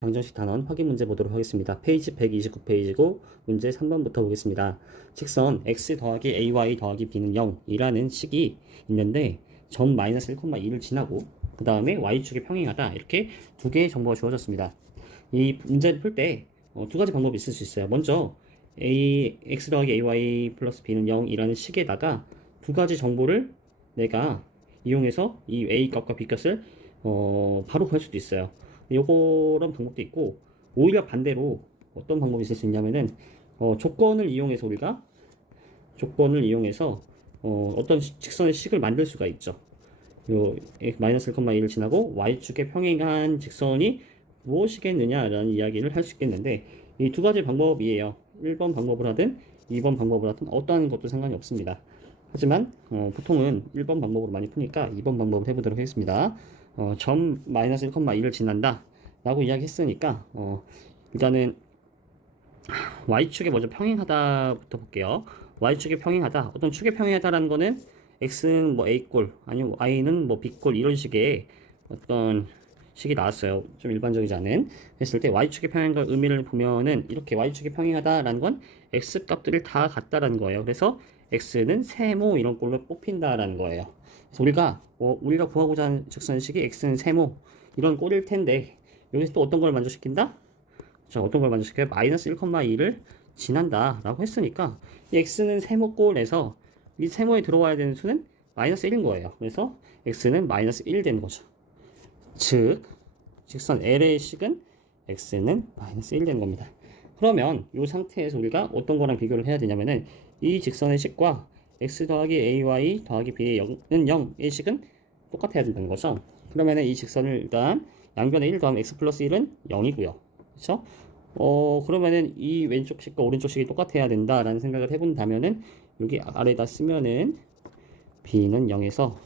방정식 단원 확인 문제 보도록 하겠습니다. 페이지 129페이지고 문제 3번부터 보겠습니다. 직선 x 더하기 ay 더하기 b는 0이라는 식이 있는데 점 마이너스 1,2를 지나고 그 다음에 y축에 평행하다 이렇게 두 개의 정보가 주어졌습니다. 이 문제를 풀 때 두 가지 방법이 있을 수 있어요. 먼저 x 더하기 ay 플러스 b는 0이라는 식에다가 두 가지 정보를 내가 이용해서 이 a 값과 b 값을 바로 구할 수도 있어요. 요런 방법도 있고, 오히려 반대로 어떤 방법이 있을 수 있냐면은 조건을 이용해서 우리가 조건을 이용해서 어떤 직선의 식을 만들 수가 있죠. 요 마이너스 1,2를 지나고 y축에 평행한 직선이 무엇이겠느냐라는 이야기를 할 수 있겠는데, 이 두 가지 방법이에요. 1번 방법을 하든 2번 방법을 하든 어떠한 것도 상관이 없습니다. 하지만 보통은 1번 방법으로 많이 푸니까 2번 방법을 해보도록 하겠습니다. 점 마이너스 1,2를 지난다 라고 이야기했으니까 일단은 y축에 먼저 평행하다부터 볼게요. y축에 평행하다, 어떤 축에 평행하다라는 거는 x는 뭐 a꼴 아니면 y는 뭐 b꼴 이런 식의 어떤 식이 나왔어요. 좀 일반적이지 않은 했을 때 y축에 평행한 의미를 보면은 이렇게 y축에 평행하다라는 건 x 값들을 다 같다라는 거예요. 그래서 x는 세모 이런 꼴로 뽑힌다라는 거예요. 그래서 우리가 구하고자 하는 직선식이 x는 세모 이런 꼴일 텐데, 여기서 또 어떤 걸 만족시킨다? 자, 어떤 걸 만족시켜요? 마이너스 1,2를 지난다 라고 했으니까 이 x는 세모꼴에서 이 세모에 들어와야 되는 수는 마이너스 1인 거예요. 그래서 x는 마이너스 1 되는 거죠. 즉 직선 L의 식은 x는 마이너스 1 되는 겁니다. 그러면 이 상태에서 우리가 어떤 거랑 비교를 해야 되냐면은 이 직선의 식과 x 더하기 ay 더하기 b의 0은 0의 식은 똑같아야 된다는 거죠. 그러면은 이 직선을 일단 양변에 1 더하면 x 플러스 1은 0이고요. 그렇죠? 그러면은 이 왼쪽 식과 오른쪽 식이 똑같아야 된다라는 생각을 해본다면은 여기 아래다 쓰면은 b는 0에서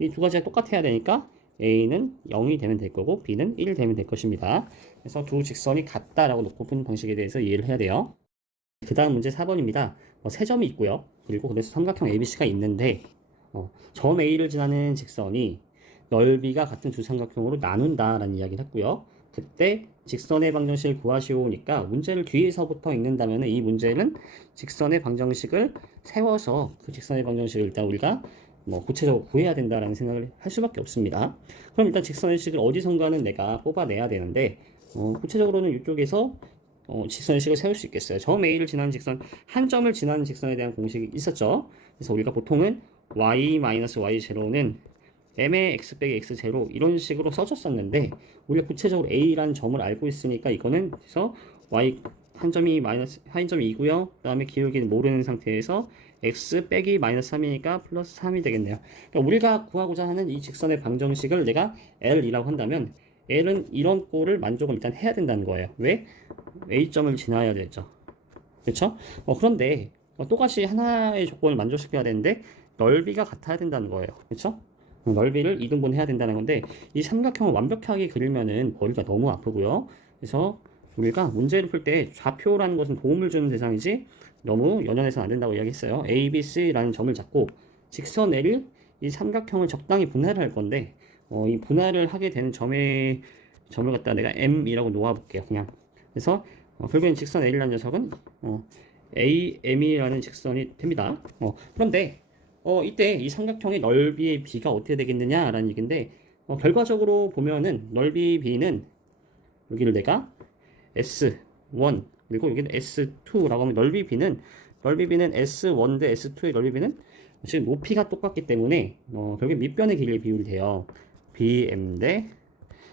이 두 가지가 똑같아야 되니까 a는 0이 되면 될 거고 b는 1 되면 될 것입니다. 그래서 두 직선이 같다라고 놓고 푸는 방식에 대해서 이해를 해야 돼요. 그 다음 문제 4번입니다. 세 점이 있고요. 그리고 그래서 삼각형 ABC가 있는데 점 A를 지나는 직선이 넓이가 같은 두 삼각형으로 나눈다라는 이야기를 했고요. 그때 직선의 방정식을 구하시오니까 문제를 뒤에서부터 읽는다면 이 문제는 직선의 방정식을 세워서 그 직선의 방정식을 일단 우리가 구체적으로 구해야 된다라는 생각을 할 수밖에 없습니다. 그럼 일단 직선의 식을 어디선가는 내가 뽑아내야 되는데 구체적으로는 이쪽에서 직선의 식을 세울 수 있겠어요. 점 A를 지나는 직선, 한 점을 지나는 직선에 대한 공식이 있었죠. 그래서 우리가 보통은 y-y0는 m의 x 빼기 x0 이런 식으로 써줬었는데, 우리가 구체적으로 a라는 점을 알고 있으니까 이거는 그래서 y 한 점이 마이너스 한 점이 2고요. 그 다음에 기울기는 모르는 상태에서 x 빼기 마이너스 3이니까 플러스 3이 되겠네요. 그러니까 우리가 구하고자 하는 이 직선의 방정식을 내가 L이라고 한다면 L은 이런 꼴을 만족을 일단 해야 된다는 거예요. 왜? A점을 지나야 되죠. 그렇죠? 그런데 똑같이 하나의 조건을 만족시켜야 되는데 넓이가 같아야 된다는 거예요. 그렇죠? 넓이를 이등분해야 된다는 건데, 이 삼각형을 완벽하게 그리면은 머리가 너무 아프고요. 그래서 우리가 문제를 풀 때 좌표라는 것은 도움을 주는 대상이지 너무 연연해서는 안 된다고 이야기했어요. A, B, C라는 점을 잡고 직선 L을 이 삼각형을 적당히 분할을 할 건데, 이 분할을 하게 되는 점을 갖다 내가 M이라고 놓아볼게요. 그냥. 그래서 결국엔 직선 L이라는 녀석은 AM이라는 직선이 됩니다. 그런데 이때 이 삼각형의 넓이의 b가 어떻게 되겠느냐라는 얘기인데, 결과적으로 보면은 넓이 b는 여기를 내가 S1 그리고 여기는 S2라고 하면 넓이 b는 S1 대 S2의 넓이 b는 지금 높이가 똑같기 때문에 결국 밑변의 길이의 비율이 돼요. BM 대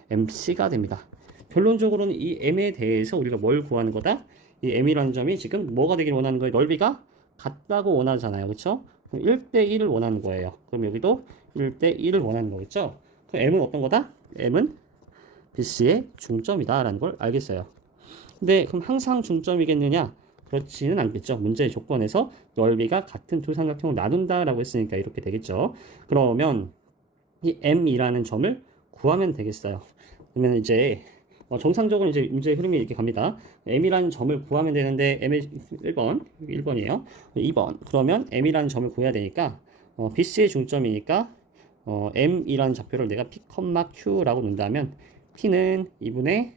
MC가 됩니다. 결론적으로는 이 M에 대해서 우리가 뭘 구하는 거다? 이 M이라는 점이 지금 뭐가 되길 원하는 거예요? 넓이가 같다고 원하잖아요. 그쵸? 그럼 1대1을 원하는 거예요. 그럼 여기도 1대1을 원하는 거겠죠? 그럼 M은 어떤 거다? M은 BC의 중점이다 라는 걸 알겠어요. 근데 그럼 항상 중점이겠느냐? 그렇지는 않겠죠. 문제의 조건에서 넓이가 같은 두 삼각형을 나눈다 라고 했으니까 이렇게 되겠죠. 그러면 이 M이라는 점을 구하면 되겠어요. 그러면 이제 정상적으로 이제 문제의 흐름이 이렇게 갑니다. M이라는 점을 구하면 되는데, M의 1번, 1번이에요. 2번. 그러면 M이라는 점을 구해야 되니까, BC의 중점이니까, M이라는 좌표를 내가 P, Q라고 놓는다면, P는 2분의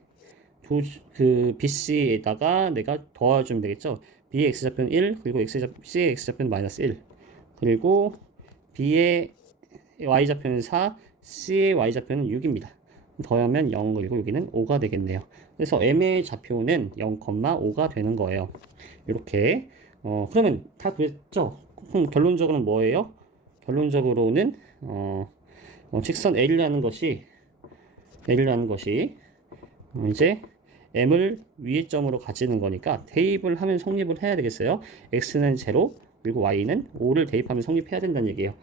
그 BC에다가 내가 더해주면 되겠죠. B의 X좌표는 1, 그리고 C의 X좌표는 마이너스 1, 그리고 B의 Y좌표는 4, C의 Y좌표는 6입니다. 더하면 0, 그리고 여기는 5가 되겠네요. 그래서 M의 좌표는 0,5가 되는 거예요. 이렇게. 그러면 다 그랬죠? 그럼 결론적으로는 뭐예요? 결론적으로는, 직선 L이라는 것이 이제 M을 위의 점으로 가지는 거니까 대입을 하면 성립을 해야 되겠어요. X는 0, 그리고 Y는 5를 대입하면 성립해야 된다는 얘기예요.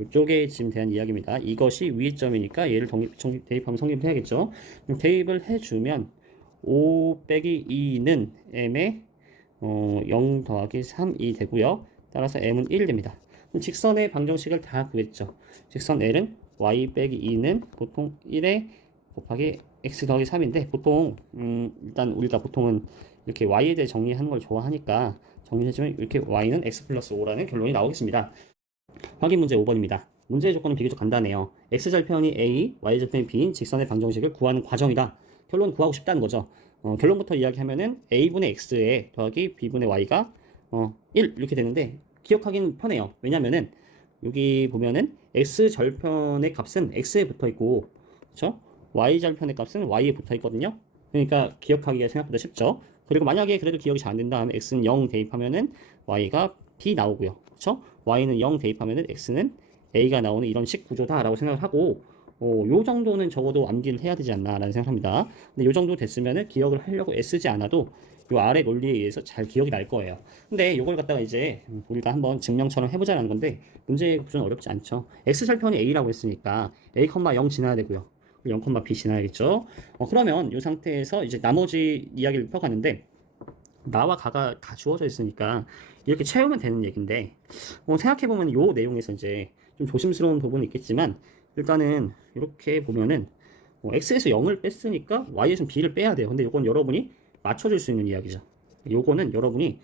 이쪽에 지금 대한 이야기입니다. 이것이 위의 점이니까 얘를 대입하면 성립해야겠죠. 대입을 해주면 5 빼기 2는 M의 0 더하기 3이 되고요. 따라서 M은 1이 됩니다. 직선의 방정식을 다 구했죠. 직선 L은 Y 빼기 2는 보통 1에 곱하기 X 더하기 3인데 보통 일단 우리가 보통은 이렇게 Y에 대해 정리하는 걸 좋아하니까 정리해주면 이렇게 Y는 X 플러스 5라는 결론이 나오겠습니다. 확인 문제 5번입니다. 문제의 조건은 비교적 간단해요. X절편이 A, Y절편이 B인 직선의 방정식을 구하는 과정이다. 결론 구하고 싶다는 거죠. 결론부터 이야기하면은 A분의 X에 더하기 B분의 Y가 1 이렇게 되는데 기억하기는 편해요. 왜냐면은 여기 보면은 X절편의 값은 X에 붙어 있고, 그렇죠? Y절편의 값은 Y에 붙어 있거든요. 그러니까 기억하기가 생각보다 쉽죠. 그리고 만약에 그래도 기억이 잘 안 된다 하면 X는 0 대입하면은 Y가 B 나오고요. 그렇죠? Y는 0 대입하면은 X는 A가 나오는 이런 식 구조다라고 생각을 하고, 요 정도는 적어도 암기를 해야 되지 않나라는 생각합니다. 근데 요 정도 됐으면은 기억을 하려고 애쓰지 않아도 요 아래 논리에 의해서 잘 기억이 날 거예요. 근데 요걸 갖다가 이제 우리가 한번 증명처럼 해보자라는 건데 문제 구조는 어렵지 않죠. X절편이 A라고 했으니까 A, 0 지나야 되고요. 0, B 지나야겠죠. 그러면 이 상태에서 이제 나머지 이야기를 펴가는데 나와 가가 다 주어져 있으니까 이렇게 채우면 되는 얘기인데 생각해보면 요 내용에서 이제 좀 조심스러운 부분이 있겠지만 일단은 이렇게 보면은 X에서 0을 뺐으니까 Y에서는 B를 빼야 돼요. 근데 요건 여러분이 맞춰줄 수 있는 이야기죠. 요거는 여러분이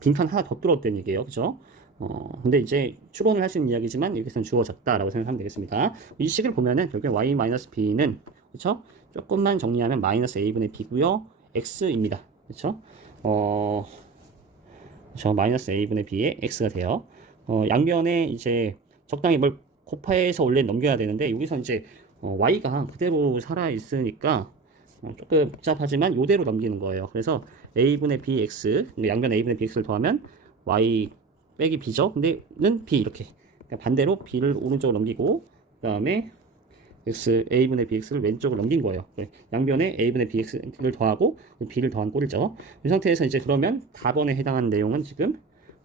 빈칸 하나 더 뚫었다는 얘기예요. 그죠? 근데 이제 추론을 할 수 있는 이야기지만 여기서는 주어졌다라고 생각하면 되겠습니다. 이 식을 보면은 결국에 Y-B는 그쵸? 조금만 정리하면 마이너스 A분의 B고요. X입니다. 그쵸? 마이너스 A분의 B의 X가 돼요. 양변에 이제 적당히 뭘 곱해서 원래 넘겨야 되는데 여기서 이제 Y가 그대로 살아있으니까 조금 복잡하지만 이대로 넘기는 거예요. 그래서 A분의 BX, 양변 A분의 BX를 더하면 Y 빼기 B죠. 근데는 B 이렇게. 그러니까 반대로 B를 오른쪽으로 넘기고 그 다음에 A분의 BX를 왼쪽으로 넘긴 거예요. 양변에 A분의 BX를 더하고 B를 더한 꼴이죠. 이 상태에서 이제 그러면 답번에 해당하는 내용은 지금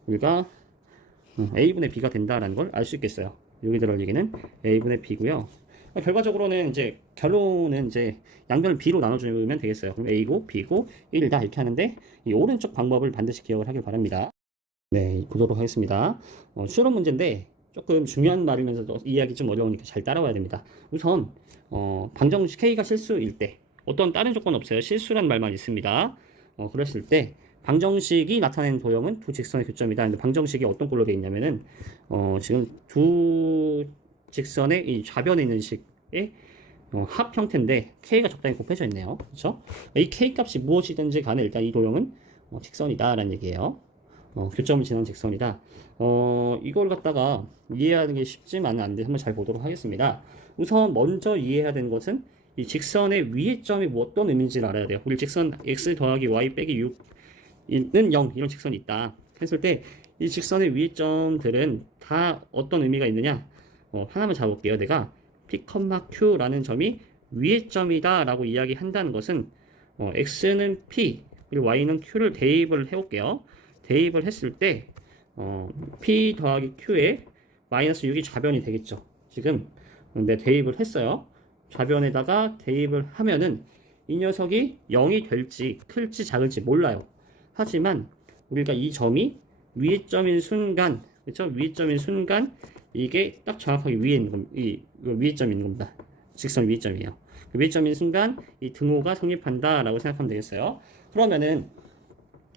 우리가 A분의 B가 된다라는 걸 알 수 있겠어요. 여기 들어갈 얘기는 A분의 B고요. 결과적으로는 이제 결론은 이제 양변을 B로 나눠주면 되겠어요. 그럼 A고 B고 1이다 이렇게 하는데 이 오른쪽 방법을 반드시 기억을 하길 바랍니다. 네, 보도록 하겠습니다. 추론 문제인데 조금 중요한 말이면서도 이해하기 좀 어려우니까 잘 따라와야 됩니다. 우선 방정식 K가 실수일 때 어떤 다른 조건 없어요. 실수란 말만 있습니다. 그랬을 때 방정식이 나타내는 도형은 두 직선의 교점이다. 근데 방정식이 어떤 꼴로 되어 있냐면은 지금 두 직선의 이 좌변에 있는 식의 합 형태인데 K가 적당히 곱해져 있네요. 그렇죠? 이 K 값이 무엇이든지 간에 일단 이 도형은 직선이다라는 얘기예요. 교점을 지나는 직선이다. 이걸 갖다가 이해하는 게 쉽지만은 안 돼. 한번 잘 보도록 하겠습니다. 우선 먼저 이해해야 되는 것은 이 직선의 위의 점이 어떤 의미인지를 알아야 돼요. 우리 직선 x 더하기 y 빼기 6는 0 이런 직선이 있다. 했을 때 이 직선의 위의 점들은 다 어떤 의미가 있느냐? 하나만 잡아볼게요. 내가 P, Q라는 점이 위의 점이다 라고 이야기한다는 것은 x는 P 그리고 y는 Q를 대입을 해볼게요. 대입을 했을 때 P 더하기 Q에 마이너스 6이 좌변이 되겠죠. 지금 근데 대입을 했어요. 좌변에다가 대입을 하면은 이 녀석이 0이 될지 클지 작을지 몰라요. 하지만 우리가 이 점이 위의 점인 순간, 그렇죠? 위의 점인 순간 이게 딱 정확하게 위에 있는 겁니다. 이 위의 점이 있는 겁니다. 직선 위의 점이에요. 그 위의 점인 순간 이 등호가 성립한다라고 생각하면 되겠어요. 그러면은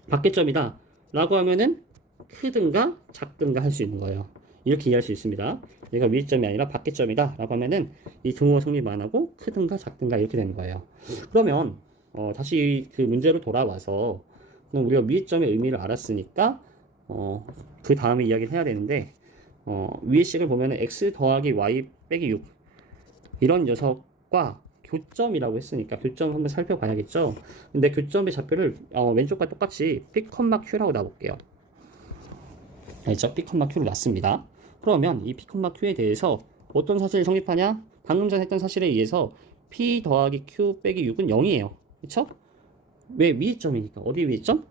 밖에점이다 라고 하면은 크든가 작든가 할 수 있는 거예요. 이렇게 이해할 수 있습니다. 얘가 위의 점이 아니라 밖에점이다 라고 하면은 이 등호가 성립 안 하고 크든가 작든가 이렇게 되는 거예요. 그러면 다시 그 문제로 돌아와서 그럼 우리가 위의 점의 의미를 알았으니까 그 다음에 이야기를 해야 되는데 위의 식을 보면은 x 더하기 y 빼기 6 이런 녀석과 교점이라고 했으니까 교점 한번 살펴봐야겠죠. 근데 교점의 좌표를 왼쪽과 똑같이 P, Q라고 놔볼게요. 알죠? P, Q로 놨습니다. 그러면 이 P, Q에 대해서 어떤 사실이 성립하냐? 방금 전 했던 사실에 의해서 P 더하기 Q 빼기 6은 0이에요. 그쵸? 왜? 위의 점이니까. 어디 위의 점?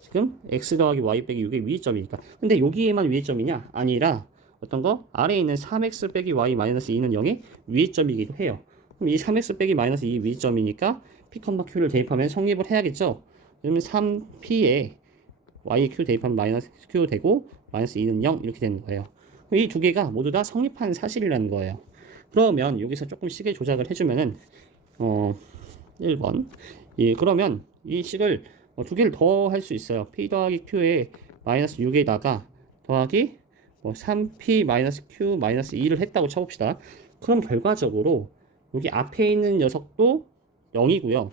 지금 x 더하기 y 빼기 6의 위의 점이니까. 근데 여기에만 위의 점이냐? 아니라 어떤 거? 아래에 있는 3x 빼기 y 마이너스 2는 0의 위의 점이기도 해요. 그럼 이 3x 빼기 마이너스 2 위의 점이니까 P, Q를 대입하면 성립을 해야겠죠? 그러면 3P에 y q 대입하면 마이너스 q 되고 마이너스 2는 0 이렇게 되는 거예요. 이 두 개가 모두 다 성립한 사실이라는 거예요. 그러면 여기서 조금 식의 조작을 해주면은 1번 그러면 이 식을 두 개를 더 할 수 있어요. p 더하기 q에 마이너스 6에다가 더하기 3p 마이너스 q 마이너스 2를 했다고 쳐봅시다. 그럼 결과적으로 여기 앞에 있는 녀석도 0이고요.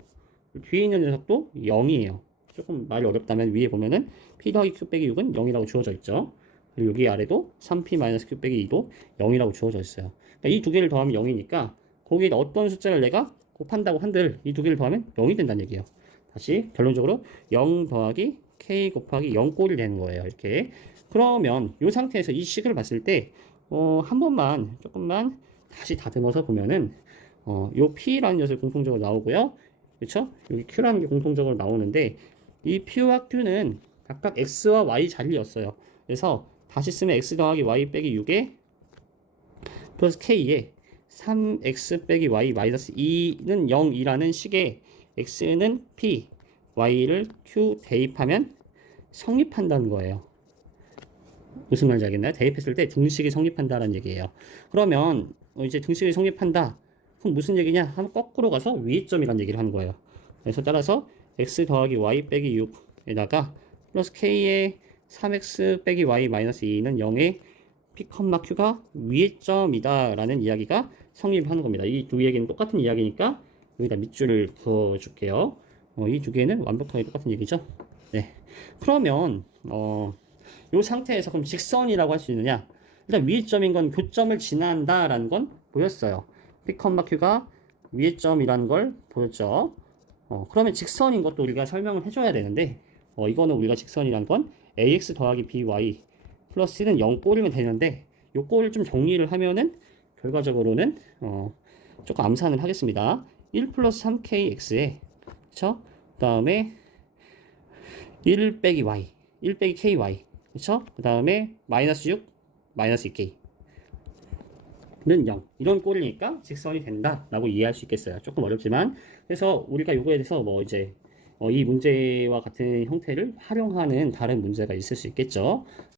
뒤에 있는 녀석도 0이에요. 조금 말이 어렵다면 위에 보면은 p 더하기 q 빼기 6은 0이라고 주어져 있죠. 그리고 여기 아래도 3p 마이너스 q 빼기 2도 0이라고 주어져 있어요. 그러니까 이 두 개를 더하면 0이니까 거기에 어떤 숫자를 내가 곱한다고 한들 이 두 개를 더하면 0이 된다는 얘기예요. 다시 결론적으로 0 더하기 k 곱하기 0 꼴이 되는 거예요. 이렇게. 그러면 이 상태에서 이 식을 봤을 때 한 번만 조금만 다시 다듬어서 보면은 요 p라는 녀석이 공통적으로 나오고요. 그렇죠? 여기 q라는 게 공통적으로 나오는데 이 p와 q는 각각 x와 y 자리였어요. 그래서 다시 쓰면 x 더하기 y 빼기 6에 플러스 k에 3x 빼기 y 마이너스 2는 0이라는 식의 x는 p, y를 q 대입하면 성립한다는 거예요. 무슨 말인지 알겠나요? 대입했을 때 등식이 성립한다는 얘기예요. 그러면 이제 등식이 성립한다. 그럼 무슨 얘기냐? 하면 거꾸로 가서 위의 점이라는 얘기를 하는 거예요. 그래서 따라서 x 더하기 y 빼기 6에다가 플러스 k의 3x 빼기 y 마이너스 2는 0의 P, Q가 위의 점이다 라는 이야기가 성립하는 겁니다. 이 두 얘기는 똑같은 이야기니까 여기다 밑줄을 그어 줄게요. 이 두 개는 완벽하게 똑같은 얘기죠. 네. 그러면 이 상태에서 그럼 직선이라고 할 수 있느냐? 일단 위의 점인 건 교점을 지난다 라는 건 보였어요. P, Q가 위의 점이라는 걸 보였죠. 그러면 직선인 것도 우리가 설명을 해줘야 되는데 이거는 우리가 직선이란 건 ax 더하기 by 플러스는 0 꼴이면 되는데 요 꼴을 좀 정리를 하면은 결과적으로는 조금 암산을 하겠습니다. 1 플러스 3kx에 그쵸? 그 다음에 1 빼기 y 1 빼기 ky 그쵸? 그 다음에 마이너스 6 마이너스 2k 는 0 이런 꼴이니까 직선이 된다 라고 이해할 수 있겠어요. 조금 어렵지만 그래서 우리가 요거에 대해서 이제 이 문제와 같은 형태를 활용하는 다른 문제가 있을 수 있겠죠.